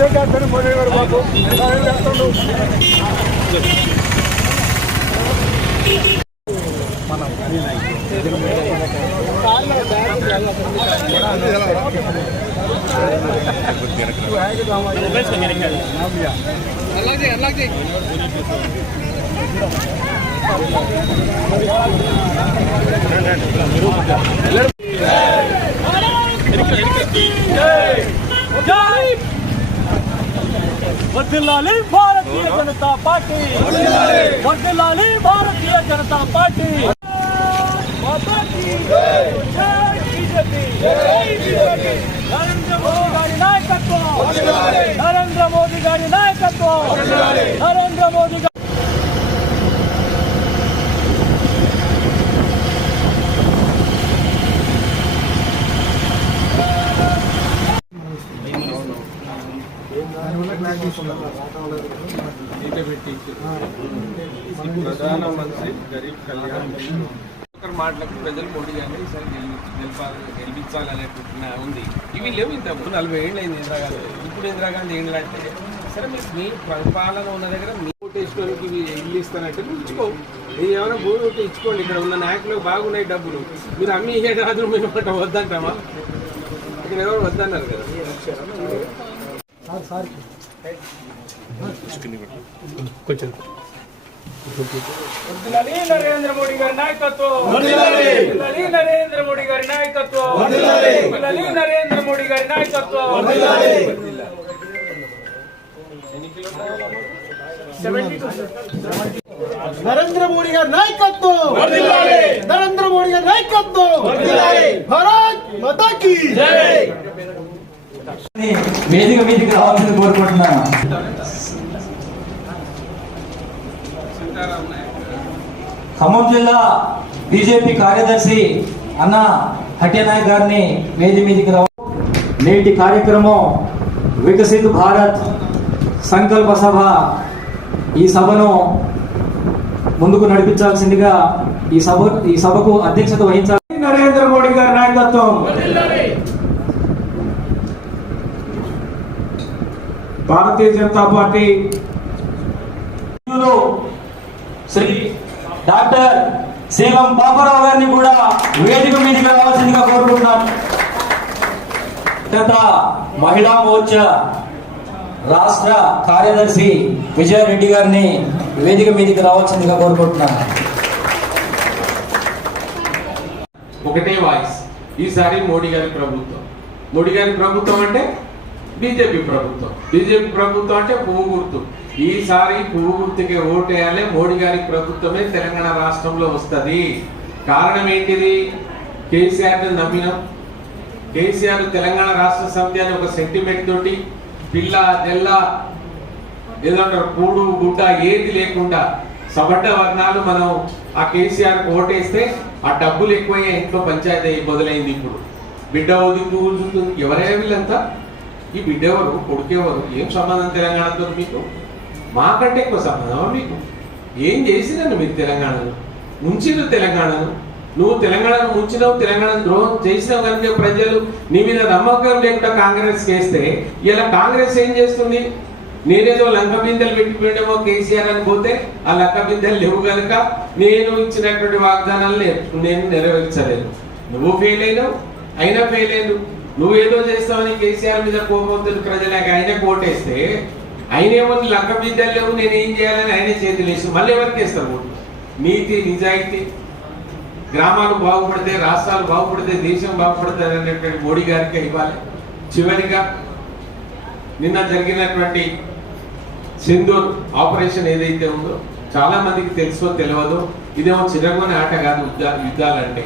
అంతేకాదు మోడీ గారు బాబు ఆయన చేస్తుండు వర్ధిల్లాలి భారతీయ జనతా పార్టీ. వర్ధిల్లాలి భారతీయ జనతా పార్టీ. నరేంద్ర మోదీ గారి నాయకత్వం. నరేంద్ర మోదీ గారి నాయకత్వం నరేంద్ర మోదీ గారి ప్రధానమంత్రి గరీబ్ కళ్యాణ్ ఒకరి మాటలకు ప్రజలు మోడీ గారిని ఈసారి గెలిపి- గెలిపాలి గెలిపించాలనేటువంటి ఉంది ఇవి లేవు ఇంత నలభై ఏళ్ళు అయింది ఇందిరాగాంధీ ఇప్పుడు ఇందిరాగాంధీ ఏం అంటే సరే మీరు మీ పరిపాలన ఉన్న దగ్గర మీ ఓటేసుకోవడానికి ఇవి ఇల్లు ఇస్తానంటే నువ్వు ఇచ్చుకో మీరు ఏమైనా భూమి ఉంటే ఇచ్చుకోండి ఇక్కడ ఉన్న నాయకులు బాగున్నాయి డబ్బులు మీరు అమ్మి ఇయ్యే రాదు మీరు మాట వద్దంటామా ఇక్కడ ఎవరు వద్దన్నారు కదా వర్ధిల్లాలి నరేంద్ర మోడీ గారి నాయకత్వం. వర్ధిల్లాలి నరేంద్ర మోడీ గారి నాయకత్వం. వర్ధిల్లాలి నరేంద్ర మోడీ గారి నాయకత్వం. నరేంద్ర మోడీ గారి నాయకత్వం. నరేంద్ర మోడీ గారి నాయకత్వం. భారత్ మాతాకి వేదిక మీదకి రావాల్సింది కోరుకుంటున్నాను. ఖమ్మం జిల్లా బీజేపీ కార్యదర్శి అన్న హట్యనాయక్ గారిని వేది మీదకి రావు నేటి కార్యక్రమం వికసిత్ భారత్ సంకల్ప సభ. ఈ సభను ముందుకు నడిపించాల్సిందిగా ఈ సభ ఈ సభకు అధ్యక్షత వహించాలి. నరేంద్ర మోడీ గారి నాయకత్వం. భారతీయ జనతా పార్టీ శ్రీ డాక్టర్ శీలం బాబురావు గారిని కూడా వేదిక మీదకి రావాల్సిందిగా కోరుకుంటున్నాం గత మహిళా మోర్చా రాష్ట్ర కార్యదర్శి విజయారెడ్డి గారిని వేదిక మీదకి రావాల్సిందిగా కోరుకుంటున్నాను. ఒకటే వాయిస్. ఈసారి మోడీ గారి ప్రభుత్వం. మోడీ గారి ప్రభుత్వం అంటే బీజేపీ ప్రభుత్వం. బీజేపీ ప్రభుత్వం అంటే పువ్వు గుర్తు. ఈసారి పువ్వు గుర్తుకి ఓటేయాలి మోడీ గారి ప్రభుత్వమే తెలంగాణ రాష్ట్రంలో వస్తుంది. కారణం ఏంటిది? కేసీఆర్ని నమ్మినాం. కేసీఆర్ తెలంగాణ రాష్ట్ర సమితి అని ఒక సెంటిమెంట్ తోటి పిల్ల తెల్ల ఏదంటారు కూడు గుడ్డ ఏది లేకుండా సబడ్డ వర్ణాలు మనం ఆ కేసీఆర్ ఓటేస్తే ఆ డబ్బులు ఎక్కువయ్యే ఇంట్లో పంచాయతీ మొదలైంది ఇప్పుడు. బిడ్డ ఒదుకు ఊరుతుంది ఎవరైనా వీళ్ళంతా? ఈ బిడ్డెవరు కొడుకెవరు ఏం సంబంధం తెలంగాణతో మీకు? మాకంటే ఎక్కువ సంబంధమా మీకు? ఏం చేసినాను మీరు తెలంగాణను ముంచిరు తెలంగాణను? నువ్వు తెలంగాణను ముంచినావు తెలంగాణ ద్రోహం చేసినావు కనుక ప్రజలు నీ మీద నమ్మకం లేకుండా కాంగ్రెస్ చేస్తే ఇలా కాంగ్రెస్ ఏం చేస్తుంది? నేనేదో లంక బిందెలు పెట్టిపోయాడేమో కేసీఆర్ అని పోతే ఆ లంక బిందెలు లేవు కనుక నేను ఇచ్చినటువంటి వాగ్దానాలు నేను నెరవేర్చలేదు. నువ్వు ఫెయిల్ అయినావు అయినా ఫెయిల్ అయినావు. నువ్వు ఏదో చేస్తావని కేసీఆర్ మీద కోపంతో ప్రజలకు ఆయన కోటేస్తే ఆయన ఏమో లంక బిందెలు లేవు నేను ఏం చేయాలని ఆయన చేతులు వేసి మళ్ళీ ఎవరికి వేస్తావు నీతి నిజాయితీ. గ్రామాలు బాగుపడితే రాష్ట్రాలు బాగుపడితే దేశం బాగుపడుతుంది అనేటువంటి మోడీ గారికి ఇవ్వాలి. చివరిగా నిన్న జరిగినటువంటి సింధూర్ ఆపరేషన్ ఏదైతే ఉందో చాలా మందికి తెలుసో తెలియదో ఇదేమో చిరగొని ఆట కాదు యుద్ధాలు అంటే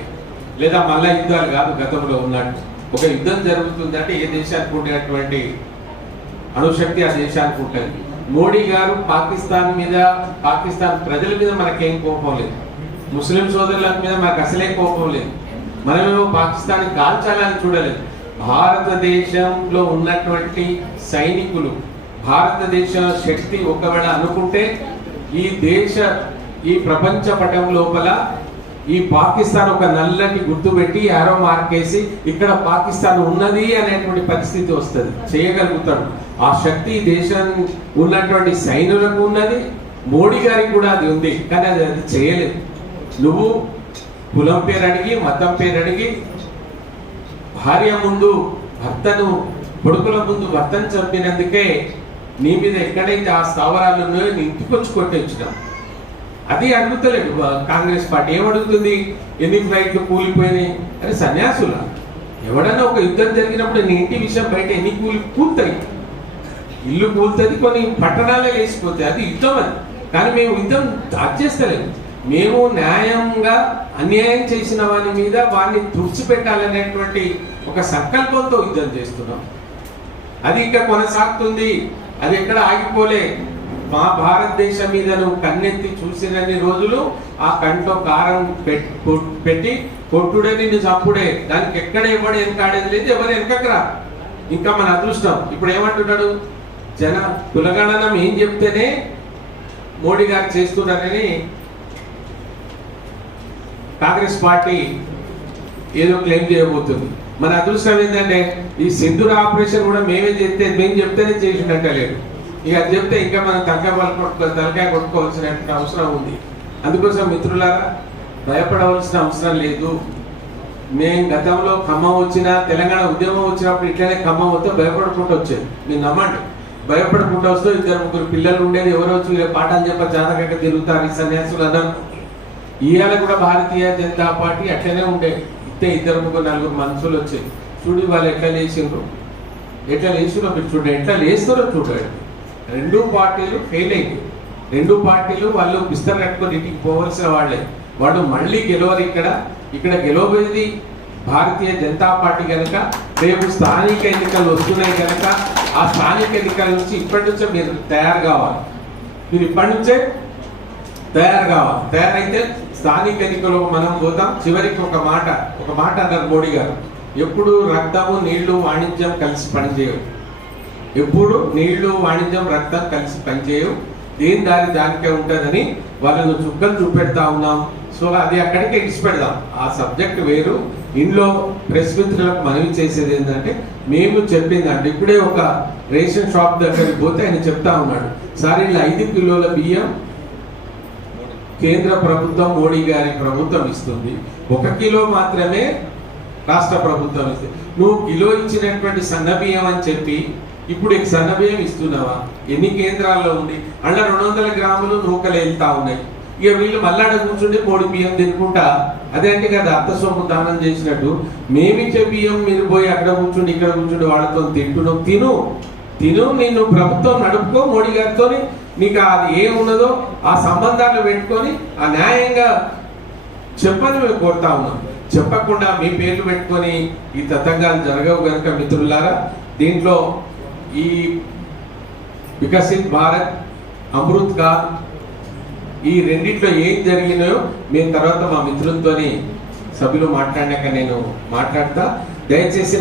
లేదా మళ్ళా యుద్ధాలు కాదు గతంలో ఉన్నట్టు. ఒక యుద్ధం జరుగుతుంది అంటే ఏ దేశానికి ఉండేటువంటి అణుశక్తి ఆ దేశానికి ఉంటుంది మోడీ గారు పాకిస్తాన్ మీద పాకిస్తాన్ ప్రజల మీద మనకేం కోపం లేదు. ముస్లిం సోదరుల మీద మనకు అసలే కోపం లేదు. మనమేమో పాకిస్తాన్ కాల్చాలని చూడలేదు. భారతదేశంలో ఉన్నటువంటి సైనికులు భారతదేశ శక్తి ఒకవేళ అనుకుంటే ఈ దేశ ఈ ప్రపంచ పటం లోపల ఈ పాకిస్తాన్ ఒక నల్లని గుర్తు పెట్టి యారో మార్కేసి ఇక్కడ పాకిస్తాన్ ఉన్నది అనేటువంటి పరిస్థితి వస్తుంది. చేయగలుగుతాడు. ఆ శక్తి దేశం ఉన్నటువంటి సైనులకు ఉన్నది. మోడీ గారికి కూడా అది ఉంది కానీ అది అది చేయలేదు. నువ్వు కులం పేరు అడిగి మతం పేరు అడిగి భార్య ముందు భర్తను కొడుకుల ముందు భర్తను చంపినందుకే నీ మీద ఎక్కడైతే ఆ స్థావరాలు ఉన్నాయో నీ ఇంటికొచ్చి వచ్చి అది అడుగుతలేదు కాంగ్రెస్ పార్టీ ఏమడుగుతుంది? ఎన్ని ఫ్లైట్లు కూలిపోయినాయి? అని సన్యాసుల. ఎవడన్నా ఒక యుద్ధం జరిగినప్పుడు నీ ఇంటి విషయం బయట ఎన్ని కూలి కూలుతాయి? ఇల్లు కూలుతుంది కొన్ని పట్టణాలే వేసిపోతాయి అది యుద్ధం అది. కానీ మేము యుద్ధం చేస్తలేదు మేము న్యాయంగా అన్యాయం చేసిన వాని మీద వారిని తుడిచిపెట్టాలనేటువంటి ఒక సంకల్పంతో యుద్ధం చేస్తున్నాం. అది ఇంకా కొనసాగుతుంది. అది ఎక్కడ ఆగిపోలే. మా భారతదేశం మీద నువ్వు కన్నెత్తి చూసినన్ని రోజులు ఆ కంట్లో కారం పెట్టి కొట్టుడే నిన్ను చంపుడే. దానికి ఎక్కడ ఎవడు వెనకాడేది లేదు ఎవరు వెనకకరా ఇంకా మన అదృష్టం. ఇప్పుడు ఏమంటున్నాడు? జన కులగణనం ఏం చెప్తేనే మోడీ గారు చేస్తున్నారని కాంగ్రెస్ పార్టీ ఏదో క్లెయిమ్ చేయబోతుంది. మన అదృష్టం ఏంటంటే ఈ సింధుల ఆపరేషన్ కూడా మేమే చేస్తే మేము చెప్తేనే చేసినట్టే లేదు. ఇక అది చెప్తే ఇంకా మనం తలకాయ పలుకొట్టుకో తలకాయ కొట్టుకోవాల్సిన అవసరం ఉంది. అందుకోసం మిత్రులారా భయపడవలసిన అవసరం లేదు. మేము గతంలో ఖమ్మం వచ్చిన తెలంగాణ ఉద్యమం వచ్చినప్పుడు ఇట్లనే ఖమ్మం వస్తే భయపడకుండా వచ్చేది మీరు నమ్మండి. భయపడకుండా వస్తే ఇద్దరు ముగ్గురు పిల్లలు ఉండేది ఎవరో వచ్చి పాఠాలు చెప్ప జాతకంగా తిరుగుతారు ఈ సన్యాసులు అదను ఇవాళ కూడా భారతీయ జనతా పార్టీ అట్లనే ఉండే. ఇస్తే ఇద్దరు ముగ్గురు నలుగురు మనుషులు వచ్చాయి చూడు వాళ్ళు ఎట్లా లేచిండ్రు. ఎట్లా లేచిరో మీరు చూడండి. ఎట్లా లేస్తారో చూడండి. రెండు పార్టీలు ఫెయిల్ అయింది రెండు పార్టీలు వాళ్ళు బిస్తర్ కట్టుకొని ఇంటికి పోవలసిన వాళ్ళే. వాడు మళ్ళీ గెలవరు ఇక్కడ. ఇక్కడ గెలవబోయేది భారతీయ జనతా పార్టీ కనుక రేపు స్థానిక ఎన్నికలు వస్తున్నాయి కనుక ఆ స్థానిక ఎన్నికల నుంచి ఇప్పటి నుంచే మీరు తయారు కావాలి. మీరు ఇప్పటి నుంచే తయారు కావాలి. తయారైతే స్థానిక ఎన్నికలు మనం పోతాం. చివరికి ఒక మాట ఒక మాట అన్నారు మోడీ గారు. ఎప్పుడు రక్తము నీళ్ళు వాణిజ్యం కలిసి పనిచేయవు. ఎప్పుడు నీళ్ళు వాణిజ్యం రక్తం కలిసి పనిచేయవు. దేని దారి దానికే ఉంటుందని వాళ్ళను చుక్కలు చూపెడతా ఉన్నాం. సో అది అక్కడికి ఇడిచి పెడదాం. ఆ సబ్జెక్ట్ వేరు. ఇంట్లో ప్రెస్ మిత్రులకు మనవి చేసేది ఏంటంటే మేము చెప్పిందంటే ఇప్పుడే ఒక రేషన్ షాప్ దగ్గరికి పోతే ఆయన చెప్తా ఉన్నాడు. సార్ ఇలా ఐదు కిలోల బియ్యం కేంద్ర ప్రభుత్వం మోడీ గారి ప్రభుత్వం ఇస్తుంది. ఒక కిలో మాత్రమే రాష్ట్ర ప్రభుత్వం ఇస్తుంది. నువ్వు కిలో ఇచ్చినటువంటి సన్న బియ్యం అని చెప్పి ఇప్పుడు సన్నబియ్యం సన్న బియ్యం ఇస్తున్నావా? ఎన్ని కేంద్రాల్లో ఉంది? అలా రెండు వందల గ్రాములు నూకలు వెళ్తా ఉన్నాయి. ఇక వీళ్ళు మళ్ళా కూర్చుంటే కోడి బియ్యం తినుకుంటా. అదే అంటే కదా అత్త సొమ్ము దానం చేసినట్టు. మేమిచ్చే బియ్యం మీరు పోయి అక్కడ కూర్చుండి ఇక్కడ కూర్చుండి వాళ్ళతో తింటున్నావు తిను. తిను నేను ప్రభుత్వం నడుపుకో మోడీ గారితో నీకు అది ఏమున్నదో ఆ సంబంధాలు పెట్టుకొని ఆ న్యాయంగా చెప్పని మేము కోరుతా ఉన్నాం. చెప్పకుండా మీ పేర్లు పెట్టుకొని ఈ తతంగాలు జరగవు కనుక మిత్రులారా. దీంట్లో ఈ వికసిత్ భారత్ అమృత్ కాల్ ఈ రెండిట్లో ఏం జరిగినాయో మేము తర్వాత మా మిత్రులతోని సభ్యులు మాట్లాడినాక నేను మాట్లాడతా. దయచేసి